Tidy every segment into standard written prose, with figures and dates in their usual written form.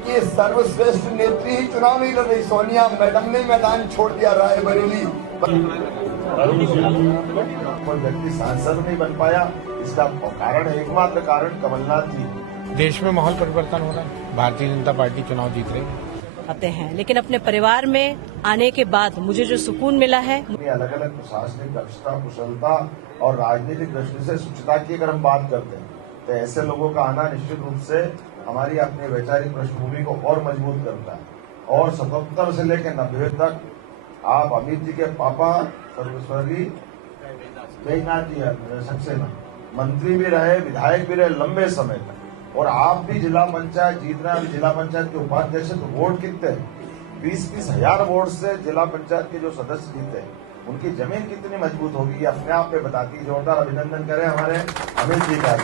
उनकी सर्वश्रेष्ठ नेत्री ही चुनाव नहीं लड़ रही। सोनिया मैडम ने मैदान छोड़ दिया रायबरेली। कोई व्यक्ति सांसद नहीं बन पाया, इसका कारण एकमात्र कारण कमलनाथ जी। देश में माहौल परिवर्तन हो रहा है, भारतीय जनता पार्टी चुनाव जीत रही है आते हैं, लेकिन अपने परिवार में आने के बाद मुझे जो सुकून मिला है, अलग अलग प्रशासनिक दक्षता, कुशलता और राजनीतिक दृष्टि से स्वच्छता की अगर हम बात करते हैं तो ऐसे लोगों का आना निश्चित रूप से हमारी अपनी वैचारिक पृष्ठभूमि को और मजबूत करता है। और 77 से लेकर 90 तक आप अमित जी के पापा सर्वस्वर्गीय जयनाथ जी सक्सेना मंत्री भी रहे, विधायक भी रहे लंबे समय तक, और आप भी जिला पंचायत जीत रहे हैं। जिला पंचायत के उपाध्यक्ष तो वोट कितने हैं, 20-20 हजार वोट से जिला पंचायत के जो सदस्य जीते हैं उनकी जमीन कितनी मजबूत होगी, अपने आप में बताती है। जोरदार अभिनंदन करें हमारे अमित जी का।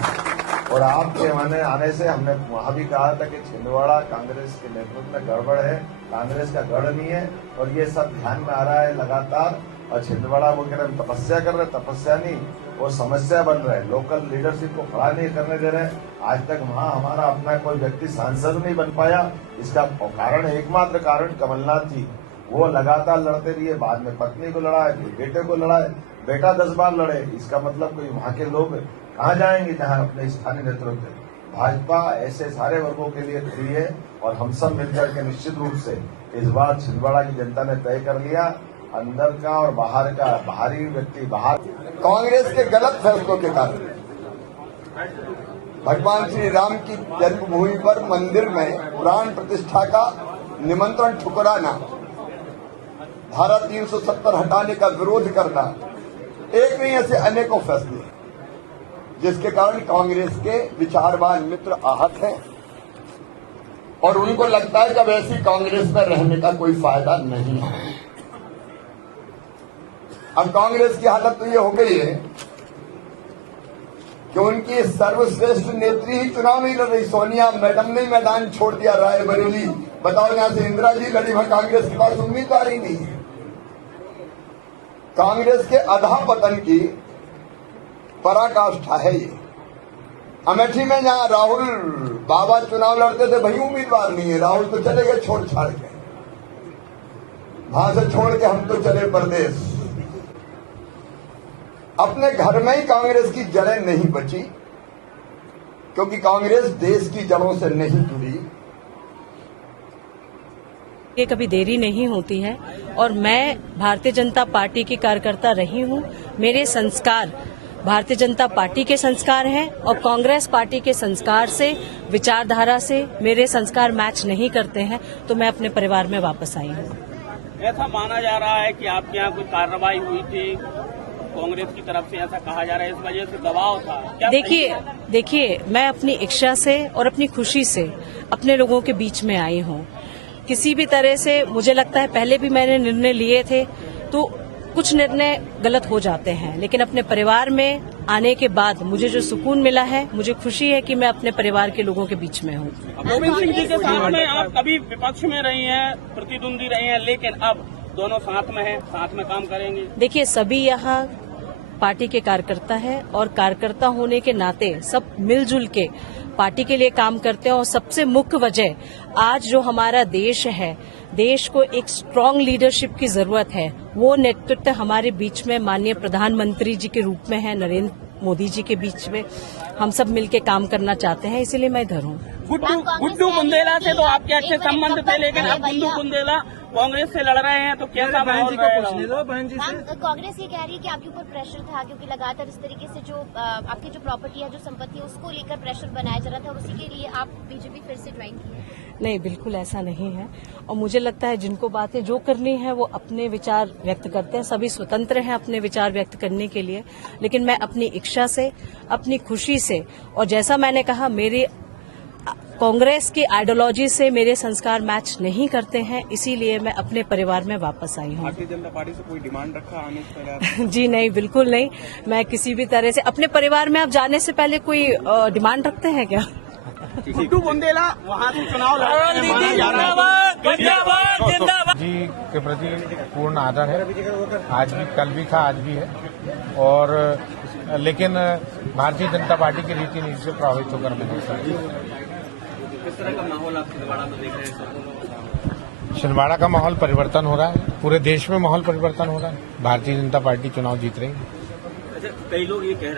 और आपके आने से हमने वहां भी कहा था कि छिंदवाड़ा कांग्रेस के नेतृत्व में गड़बड़ है, कांग्रेस का गढ़ नहीं है, और ये सब ध्यान में आ रहा है लगातार। और छिंदवाड़ा वो कह रहे तपस्या कर रहे, तपस्या नहीं वो समस्या बन रहा है। लोकल लीडरशिप को खड़ा नहीं करने दे रहे। आज तक वहाँ हमारा अपना कोई व्यक्ति सांसद नहीं बन पाया, इसका कारण एकमात्र कारण कमलनाथ जी। वो लगातार लड़ते रहिए, बाद में पत्नी को लड़ाए, फिर बेटे को लड़ाए, बेटा 10 बार लड़े। इसका मतलब कोई वहाँ के लोग कहाँ जाएंगे जहाँ अपने स्थानीय नेतृत्व। भाजपा ऐसे सारे वर्गों के लिए खड़ी है, और हम सब मिलकर के निश्चित रूप से इस बार छिंदवाड़ा की जनता ने तय कर लिया, अंदर का और बाहर का, बाहरी व्यक्ति बाहर। कांग्रेस के गलत फैसलों के कारण भगवान श्री राम की जन्मभूमि पर मंदिर में प्राण प्रतिष्ठा का निमंत्रण ठुकराना, धारा 370 हटाने का विरोध करना, एक नहीं ऐसे अनेकों फैसले जिसके कारण कांग्रेस के विचारवान मित्र आहत हैं, और उनको लगता है कि अब ऐसी कांग्रेस में रहने का कोई फायदा नहीं है। अब कांग्रेस की हालत तो ये हो गई है कि उनकी सर्वश्रेष्ठ नेत्री ही चुनाव नहीं लड़ रही। सोनिया मैडम ने मैदान छोड़ दिया रायबरेली। बताओ, यहां से इंदिरा जी लड़ी, वहां कांग्रेस के पास उम्मीदवार ही नहीं है। कांग्रेस के अधा पतन की पराकाष्ठा है ये। अमेठी में जहां राहुल बाबा चुनाव लड़ते थे, वही उम्मीदवार नहीं है। राहुल तो चले गए छोड़ छाड़ के, वहां से छोड़ के हम तो चले परदेश। अपने घर में ही कांग्रेस की जड़ें नहीं बची, क्योंकि कांग्रेस देश की जड़ों से नहीं जुड़ी। ये कभी देरी नहीं होती है, और मैं भारतीय जनता पार्टी की कार्यकर्ता रही हूँ। मेरे संस्कार भारतीय जनता पार्टी के संस्कार हैं, और कांग्रेस पार्टी के संस्कार से, विचारधारा से मेरे संस्कार मैच नहीं करते हैं, तो मैं अपने परिवार में वापस आई हूँ। ऐसा माना जा रहा है कि आपके यहाँ कोई कार्रवाई हुई थी कांग्रेस की तरफ से, ऐसा कहा जा रहा है, इस वजह से दबाव था। देखिए, मैं अपनी इच्छा से और अपनी खुशी से अपने लोगों के बीच में आई हूँ। किसी भी तरह से मुझे लगता है, पहले भी मैंने निर्णय लिए थे, तो कुछ निर्णय गलत हो जाते हैं, लेकिन अपने परिवार में आने के बाद मुझे जो सुकून मिला है, मुझे खुशी है कि मैं अपने परिवार के लोगों के बीच में हूँ। गोविंद सिंह जी के सामने आप कभी विपक्ष में रही हैं, प्रतिद्वंदी रही हैं, लेकिन अब दोनों साथ में हैं, साथ में काम करेंगे। देखिए, सभी यहाँ पार्टी के कार्यकर्ता है, और कार्यकर्ता होने के नाते सब मिलजुल के पार्टी के लिए काम करते हैं। और सबसे मुख्य वजह, आज जो हमारा देश है, देश को एक स्ट्रांग लीडरशिप की जरूरत है। वो नेतृत्व हमारे बीच में माननीय प्रधानमंत्री जी के रूप में है, नरेंद्र मोदी जी के बीच में हम सब मिलकर काम करना चाहते हैं, इसीलिए मैं इधर हूँ। गुड्डू बुंदेला से तो आपके अच्छे संबंध थे, लेकिन अब गुड्डू बुंदेला कांग्रेस से लड़ रहे हैं, तो कैसा माहौल रहेगा? कांग्रेस ये कह रही है कि आपके ऊपर प्रेशर था, क्योंकि लगातार इस तरीके से जो आपकी जो प्रॉपर्टी है, जो संपत्ति है, उसको लेकर प्रेशर बनाया जा रहा था, और उसी के लिए आप बीजेपी फिर से ज्वाइन किए। नहीं, बिल्कुल ऐसा नहीं है, और मुझे लगता है जिनको बातें जो करनी है वो अपने विचार व्यक्त करते हैं। सभी स्वतंत्र हैं अपने विचार व्यक्त करने के लिए, लेकिन मैं अपनी इच्छा से, अपनी खुशी से, और जैसा मैंने कहा, मेरी कांग्रेस की आइडियोलॉजी से मेरे संस्कार मैच नहीं करते हैं, इसीलिए मैं अपने परिवार में वापस आई हूँ। भारतीय जनता पार्टी से कोई डिमांड रखा आने से पहले? जी नहीं, बिल्कुल नहीं। मैं किसी भी तरह से अपने परिवार में आप जाने से पहले कोई डिमांड रखते हैं क्या? गुड्डू बुंदेला वहाँ से चुनाव लड़ रहे हैं। जी के प्रति पूर्ण आदर है, आज भी, कल भी था, आज भी है, और लेकिन भारतीय जनता पार्टी की रीति नीति से प्रभावित होकर मैं नहीं सकता। किस तरह का माहौल आप छिंदवाड़ा में देख रहे हैं? छिंदवाड़ा का माहौल परिवर्तन हो रहा है, पूरे देश में माहौल परिवर्तन हो रहा है। भारतीय जनता पार्टी चुनाव जीत रही है। अच्छा, कई लोग ये कह रहे हैं